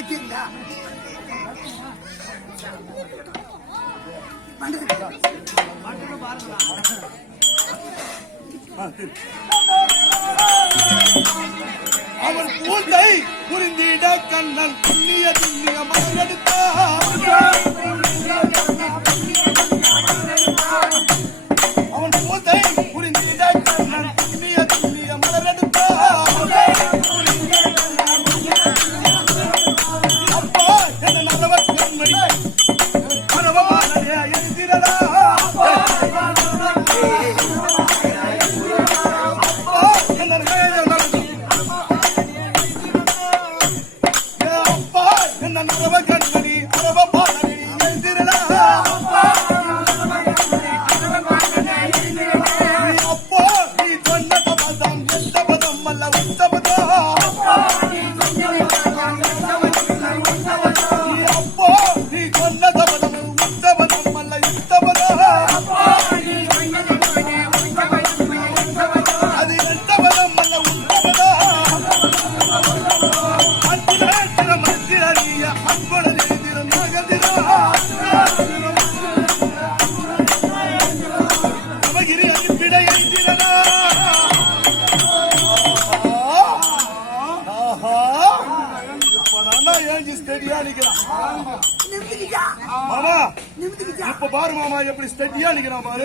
கேக்குதா? அவன் பூந்தை புரிந்திட கண்ணன் புண்ணிய துண்ணிய மகன் அவன் ஸ்டெடியா நிக்கிறான் பாரு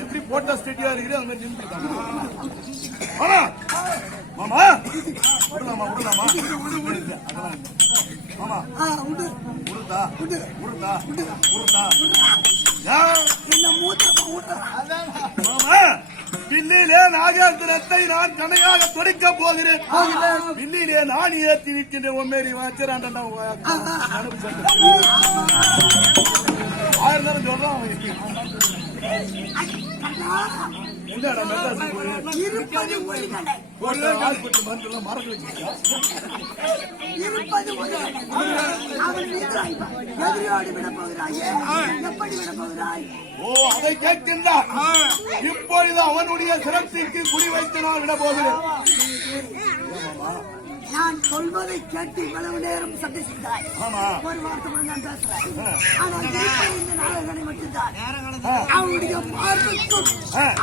எப்படி போட்டா ஸ்டெடியா இருக்கிற அந்த மாதிரி நின்றுட்டான் மாமா! விடலாமா விடலாமா விடு விடு அதெல்லாம். மாமா. உருதா உருதா ஏன் என்ன விடுறா? மாமா! வில்லிலே நாகேந்திரத்தை நான் கணையாக தொடுக்க போகிறேன். வில்லிலே நான் ஏற்றி நிற்கின்ற ஒம்மேரி வச்சிராண்டா ஆயிரம் நேரம் சொல்றான் இருப்பது ஒரு எதிரியோடு போகிறாயே. எப்படி போகிறாய்? ஓ அதை கேட்கின்றான் இப்பொழுது அவனுடைய சிரத்திற்கு குறிவைத்து நான் விட போகிறேன் நான் சொல்வதை கேட்டு இவ்வளவு நேரம் சண்டை செய்தாய். ஒரு வார்த்தை கூட நான் பேசல. ஆனால் இந்த நாடகனை மட்டும்தான். அவனுடைய பார்வைக்கும்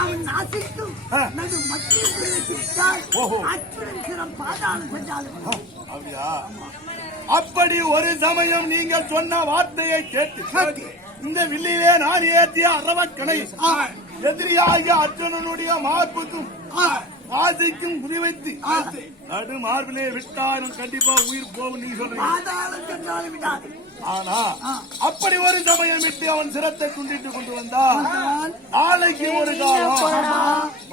அவன் நாசிக்கும் நடு மத்திய விட்டால். அச்சுடன் சிறம் பாதாளம் சென்றாலும் அப்படி ஒரு சமயம் நீங்கள் சொன்ன வார்த்தையை கேட்டு இந்த வில்லிலே நான் ஏற்றிய அரவக்கணை. எதிரியாகிய அர்ஜுனனுடைய மார்புக்கும் ஆசைக்கும் குறிவைத்து நடு மார்பிலே விட்டாலும் கண்டிப்பா உயிர் போகும் நீ சொல்றீங்க. ஆனா அப்படி ஒரு சமயம் விட்டு அவன் சிரத்தை துண்டிட்டு கொண்டு வந்தான். நாளைக்கு ஒரு காலம்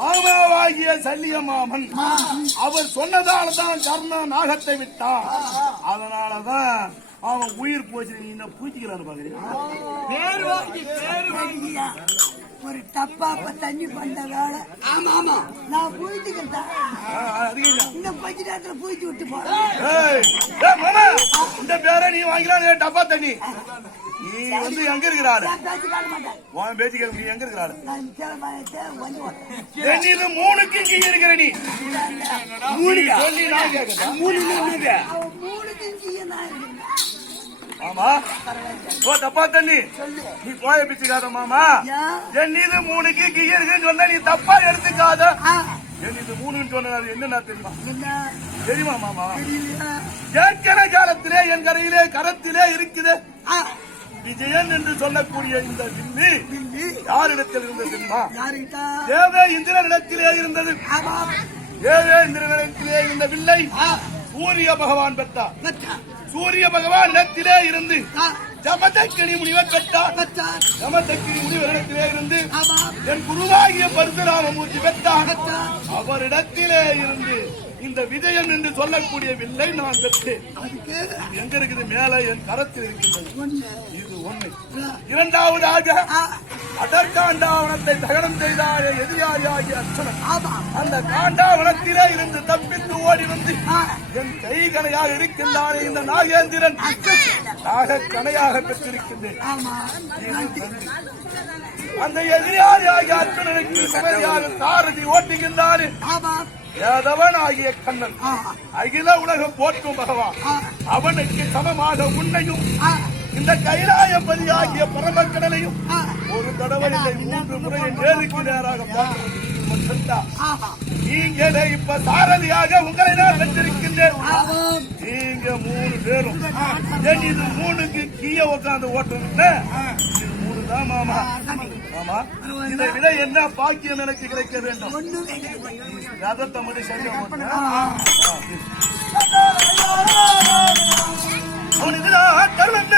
மாமாவாகிய சல்லிய மாமன் அவர் சொன்னதால தான் கர்ண நாகத்தை விட்டான். அதனாலதான் அவன் உயிர் போச்சு நீ என்ன பூச்சிக்கிறான்னு பாக்குறீங்க ஒரு டப்பாப்ப தண்ணி பண்ண வேலை. ஆமா ஆமா. நான் இல்ல இன்னும் கொஞ்ச நேரத்துல பூச்சி விட்டு போறேன் இந்த பேரை நீ வாங்கிக்கலாம் டப்பா தண்ணி. நீ வந்து எங்க இருக்கிறாரு? உன் பேச்சு கேட்க நீ எங்க இருக்கிறாரு. தென்னிது மூணுக்கு இங்க இருக்கிற நீ. நீ சொல்லி நான் கேட்கட்டா அவன் மூணு திஞ்சிய நான் இருக்கேன். மாமா ஓ தப்பா தண்ணி. நீ போய பிச்சுக்காத மாமா? என் இது மூணுக்கு கீழே இருக்குன்னு சொன்னா நீ தப்பா எடுத்துக்காத. என் இது மூணுன்னு சொன்னது என்னன்னா தெரியுமா? தெரியுமா மாமா? ஏற்கன காலத்திலே என் கரையிலே கரத்திலே இருக்குது. விஜயன் என்று சொல்லக்கூடிய இந்த வில்லி யாரிடத்தில் இருந்தது தெரியுமா? தேவே இந்திரனிடத்திலே இருந்தது. ஆமா, தேவே இந்திரனிடத்திலே இருந்த வில்லை. சூரிய பகவான் பெற்றார். சூரிய பகவான் இடத்திலே இருந்து ஜமதக்கினி முனிவர் பெற்றார். ஜமதக்கினி முனிவரிடத்திலே இருந்து ஆமா, என் குருவாகிய பரசுராமமூர்த்தி பெற்றார். மச்சா, அவரிடத்திலே இருந்து இந்த விஜயம் என்று சொல்லக்கூடிய வில்லை நான் பெற்றேன். எங்க இருக்குது? மேல என் கரத்தில் இருக்கின்றது. ஒண்ணு, இரண்டாவதாக அதற்காண்டாவனத்தை தகனம் செய்தாய எதிராளியாகிய அர்ச்சனன். ஆமா, அந்த காண்டாவனத்திலே இருந்து தப்பித்து ஓடி வந்து என் கை கணையாக இருக்கின்றானே இந்த நாகேந்திரன். நாக கணையாக பெற்றிருக்கின்றேன். அந்த எதிராளியாகிய அர்ஜுனனுக்கு கணையாக சாரதி ஓட்டுகின்றானே. ஆமா, ஏதவன் ஆகிய கண்ணன் அகில உலகம் போற்றும் பகவான். அவனுக்கு சமமாக உன்னையும் இந்த கைலாயபதி ஆகிய பரமக்கடலையும். ஒரு தடவை மூன்று முறை நேருக்கு நேராக. நீங்களே இப்ப சாரதியாக உங்களை நான் பெற்றிருக்கின்றேன் ஆமாம். நீங்க மூணு பேரும். இது மூணுக்கு கீழே உட்காந்து ஓட்டணும்னா? மூணு தான் மாமா. மாமா இதை விட என்ன பாக்கியம் எனக்கு கிடைக்க வேண்டும். ரதத்தை மட்டும் சரியா ஓட்டுங்க. ஆ, அவன்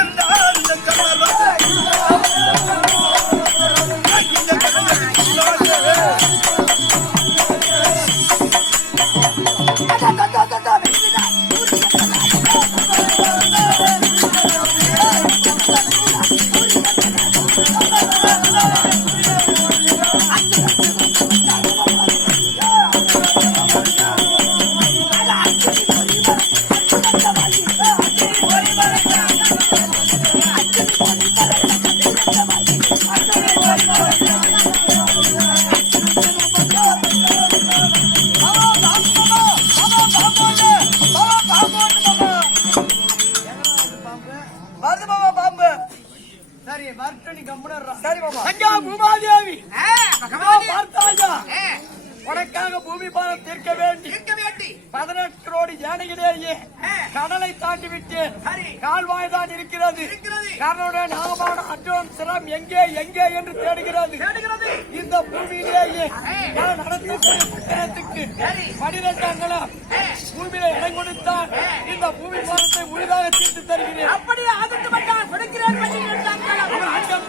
தான் இருக்கிறது. காரணனுடைய நாகமான அர்ஜுன் சிரம் எங்கே எங்கே என்று தேடுகிறது. இந்த பூமியிலேயே நான் நடத்தக்கூடிய புத்தகத்துக்கு பனிரெண்டாங்களாம் பூமியில இடம் கொடுத்தால் இந்த பூமி பாலத்தை முழுதாக தீர்த்து தருகிறேன். அப்படியே ஆகட்டு மச்சான், கொடுக்கிறேன். அவன் அங்கம்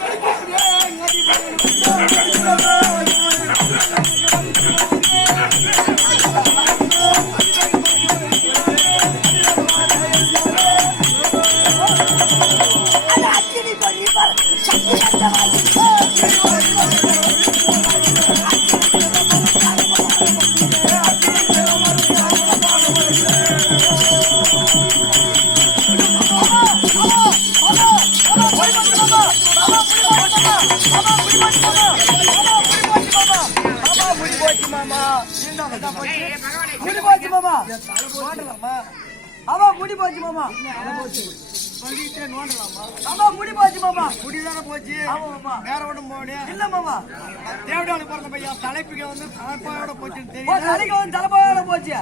தலைப்புக்கு வந்து தலைப்பாயோட போச்சுன்னு தெரியும் தலைக்கு வந்து தலைப்பாயோட போச்சு.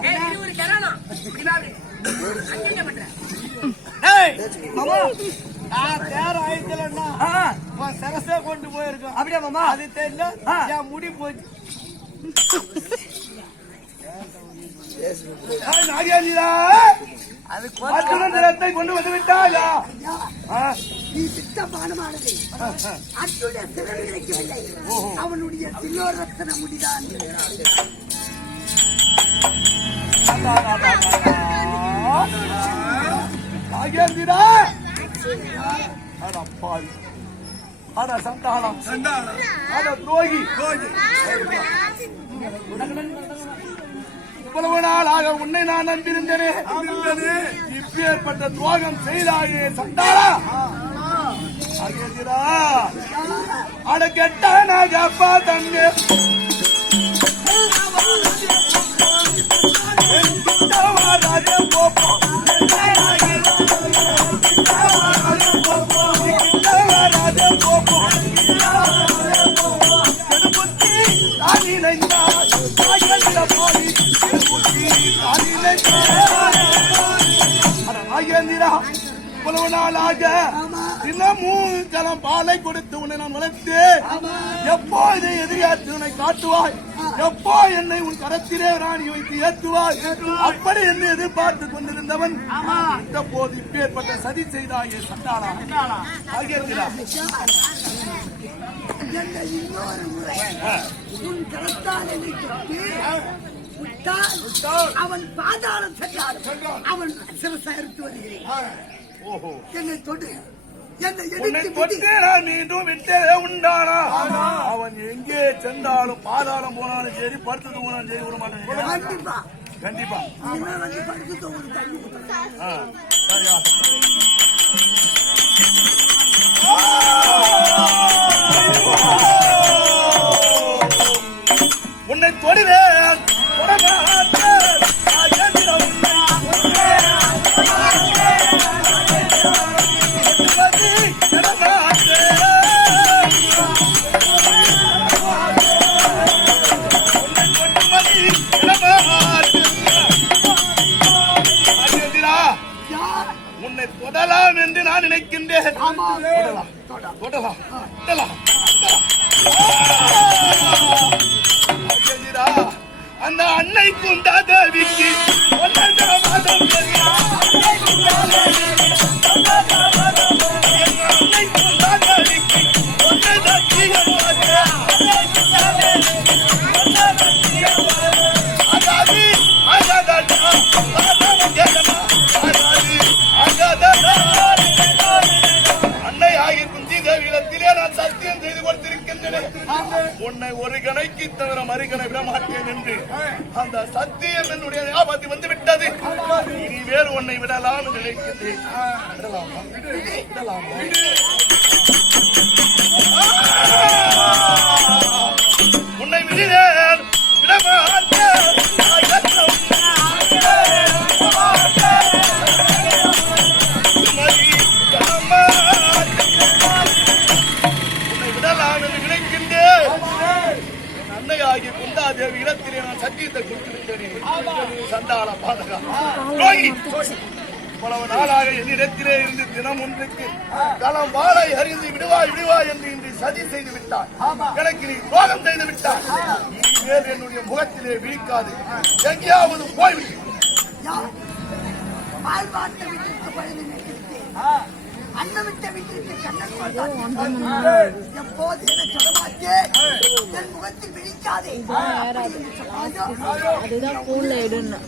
சரசே கொண்டு போயிருக்கோம். அப்படியே மாமா? அது தெரியல. என் முடி போச்சு. அது கொண்டு வந்து விட்டாயா? திட்டமானமானது அத்துடைய சிறகு கிடைக்கவில்லை அவனுடைய முடிதான். அட பாவி அட சண்டாளம். அட துரோகி. இவ்வளவு நாளாக உன்னை நான் நம்பியிருந்தேனே. இப்பேற்பட்ட துரோகம் செய்தாயே சண்டாளா? செய்கிறா அட கெட்ட நாகப்பா தங்க ராஜ கோப்பம் தினமும் ஜலம் பாலை கொடுத்து உன்னை நான் வளர்த்து எப்போ இதை எதிரியாற்று உன்னை காட்டுவாய்? எப்போ என்னை உன் கரத்திலே ராணி வைத்து ஏற்றுவாய். அப்படி என்னை எதிர்பார்த்து கொண்டிருந்தவன் இந்த போது இப்பேற்பட்ட சதி செய்தாயே சண்டாளா? ஆகியிருக்கிறா இன்னொரு முறை உன் கரத்தால் விட்டால் அவன் பாதாளம் சென்றாலும் அவன் சிரசை அறுத்து வருகிறேன். ஓஹோ. என்னை தொட்டு மீண்டும் விட்டே உண்டானா? அவன் எங்கே சென்றாலும் பாதாளம் போனாலும் சரி படுத்து போனாலும் சரி விட மாட்டேன் கண்டிப்பா. கண்டிப்பா. சரியா. உன்னை தொடுவேன் தொடமாட்டேன் அந்த அன்னைக்கும் தாதாவிக்கு ஒன்றரை மாதம் ஒரு கணைக்கு தவிர மறுகணை விட மாட்டேன் என்று. அந்த சத்தியம் என்னுடைய ஞாபகத்தில் வந்து விட்டது இனி வேறு உன்னை விடலாம் என்று விடலாமா? விடலாமா? உன்னை விடுவேன் விடமா இடத்திலே நான் சத்தியத்தை கொடுத்திருந்தேன் சண்டாள பாதகா துரோகி. நாளாக என்னிடத்திலே இருந்து தினம் ஒன்றுக்கு களம் வாழை அறிந்து விடுவாய் விடுவாய் என்று இன்று சதி செய்து விட்டார் எனக்கு நீ துரோகம் செய்து விட்டார் இனிமேல் என்னுடைய முகத்திலே விழிக்காது. எங்கேயாவது போய்விட்டு யார்? பால் பார்த்த வீட்டிற்கு கண்ணன் எப்போது என சொல்லமாட்டே என் முகத்தில் விழிக்காதே அதுதான் போன்ல எடுன்னு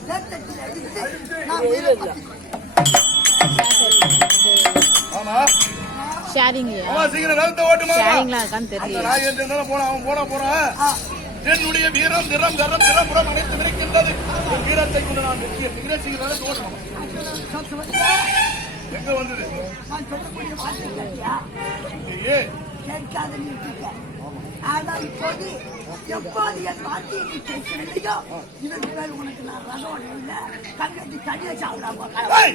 என்னுடைய வீரம் திறம் கரம் திறம் புறம் அனைத்து இருக்கின்றது. என் வீரத்தை கொண்டு நான் வெற்றிய ஓட்டணும். சொல்லுவதா? எங்க வந்தது நான் சொல்லக்கூடிய வார்த்தை கேட்டியா? கேட்காத நீ இருக்க. ஆனா இப்போது எப்போது என் வார்த்தையை நீ கேட்கவில்லையோ இதற்கு மேல் உனக்கு நான் ரகம் இல்லை தங்கச்சி தனியை சாப்பிடாம ஏய்,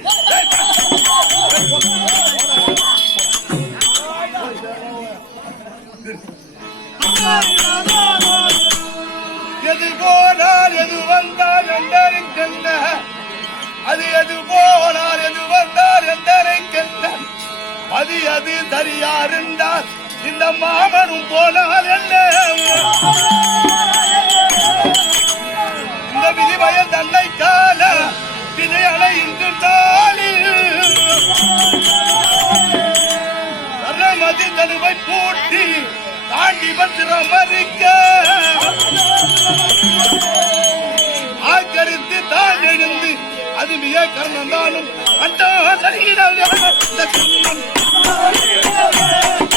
வந்தார் எது வந்தால் என்றறிக்கென்ன அது அது சரியார் என்றால் இந்த மாமனும் போனால் என்ன இந்த விதிபயன் தன்னை கால விதை அடைந்து மதி தனுவை பூட்டி தாண்டி பத்திரம் மறிக்க ஆக்கரித்து தான் எழுந்து அது மிக கர்ணந்தானும் அண்டா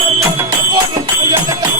ஐயோ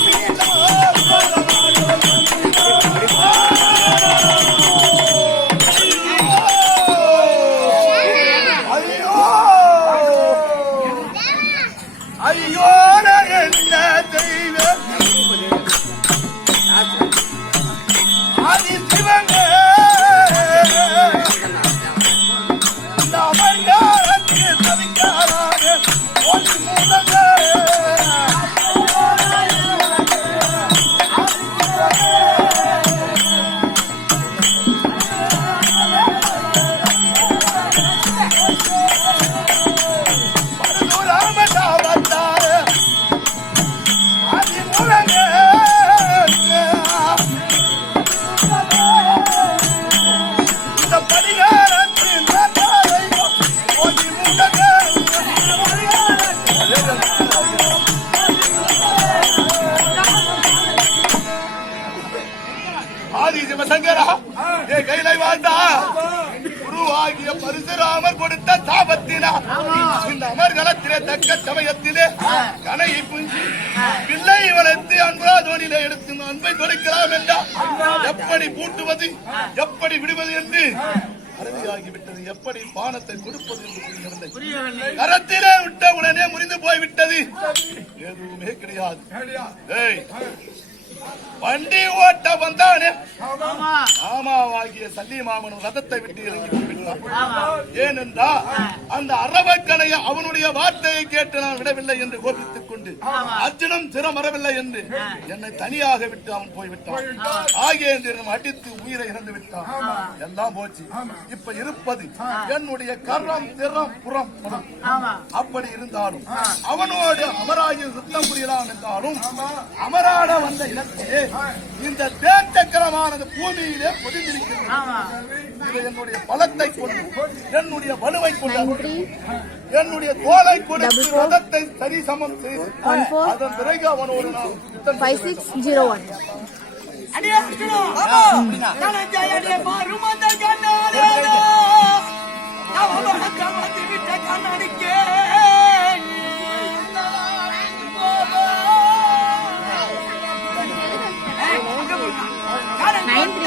பரசுராமர் கொடுத்த சாபத்தினா இந்த அமர்கலத்திலே தக்க சமயத்திலே கனை குஞ்சி பிள்ளை வளர்த்து அன்பராதோனிலே எடுத்து அன்பை தொலைக்கலாம் என்றா எப்படி பூட்டுவது எப்படி விடுவது என்று அறுதியாகிவிட்டது. எப்படி பானத்தை கொடுப்பது என்று புரியவில்லை. கரத்திலே விட்ட உடனே முறிந்து போய்விட்டது. எதுவுமே கிடையாது. வண்டி ஓட்ட வந்தானே? சல்லி மாமனும் ரதத்தை விட்டு இறங்கி விட்டான் ஏனென்றா அந்த அரவக்கலைய அவனுடைய வார்த்தையை கேட்டு நான் விடவில்லை என்று கோபித்துக் கொண்டு அர்ஜுனன் திறம் வரவில்லை என்று என்னை தனியாக விட்டு அவன் போய்விட்டான். ஆகேந்திரன் அடித்து உயிரை இறந்து விட்டான். எல்லாம் போச்சு. இப்ப இருப்பது என்னுடைய கரம் திறம் புறம் புறம். அப்படி இருந்தாலும் அவனோடு அமராகி சுத்தம் புரியலாம் என்றாலும் அமராட வந்த இடத்திலே இந்த தேச்சக்கரமானது பூமியிலே பொதிந்திருக்கிறது. இது என்னுடைய பலத்தை கொண்டு என்னுடைய வலுவை கொண்டு. என்னுடைய தோலை கொடுத்து ரதத்தை சரி சமம் செய்து. அதன் பிறகு நான் ஃபைவ் சிக்ஸ் ஜீரோ ஒன் அடியே கண்ணாரே அவன கமதி விட்ட கண்ணடிக்கே.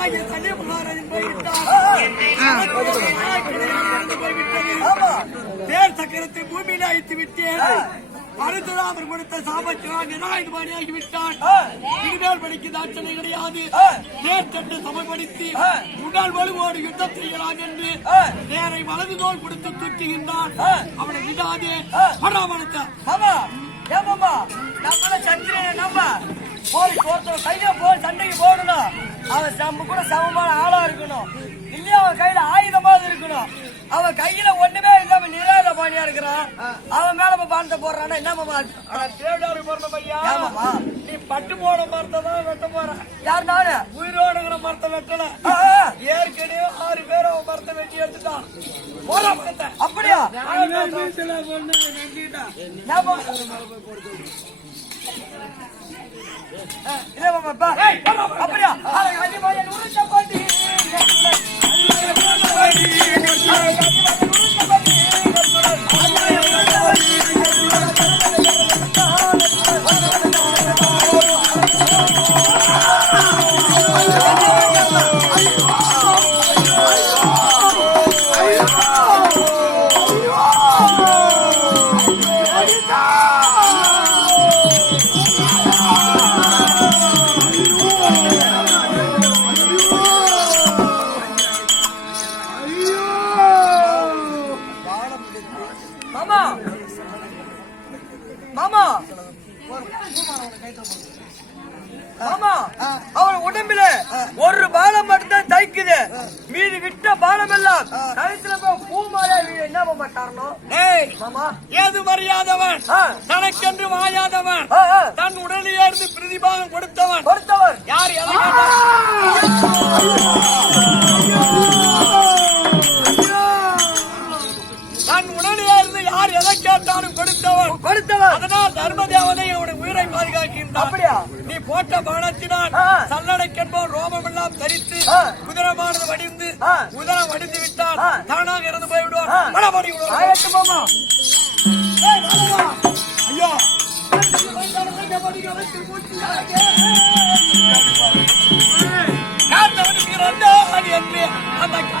வரலையே நம்ப சொல்லுங்க தேர் சக்கரத்தை பூமியில அழித்து விட்டேன் பரசுராமர் கொடுத்த சாபத்தினால் நிராயுதபாணியாகி விட்டான் இனிமேல் படிக்கு தாட்சணை கிடையாது தேர் சட்டை சமப்படுத்தி உடல் வலுவோடு யுத்தம் செய்யலாம் என்று தேரை வலது தோல் கொடுத்து தூக்குகின்றான் அவனை விடாதே பராமரத்தை நம்மள சந்திரனை நம்ம போய் ஒருத்தர் கையில போய் சண்டைக்கு போடணும். அவன் நம்ம கூட சமமான ஆளா இருக்கணும். இல்லையா அவன் கையில ஆயுதமாவது இருக்கணும். அவன் கையில ஒண்ணுமே இல்லாம நிராயுத பாணியா இருக்கிறான். அவன் மேல பானத்தை போடுறான்னா என்னமாமா தேடாரு போற பையா? நீ பட்டு போன மரத்தை தான் வெட்ட போற. யார் நானு? உயிரோடுங்கிற மரத்தை வெட்டல. ஏற்கனவே ஆறு பேர் அவன் மரத்தை வெட்டி எடுத்துட்டான். போற மரத்தை. அப்படியா? பா. அப்படியா அட, போட்டி ஏது மரியாதவன்? தனக்கென்று வாயாதவன் தன் உடலிலே இருந்து பிரதிபாகம் கொடுத்தவன். கொடுத்தவர் யார் தன் உடலிலே இருந்து யார் எதை கேட்டாலும் கொடுத்தவன். கொடுத்தவர் அதனால் தர்மதேவனை அவனுடைய உயிரை பாதுகாக்கின்றான். நீ போட்ட பானத்தினால். சல்லடைக்கென்போர் ரோமம் எல்லாம் தரித்து. குதிரமானது வடிந்து ஆ. உதரம் வடிந்து விட்டால். தானாக இறந்து போய்விடுவான். வடபடி விடுவான். அந்த கதிர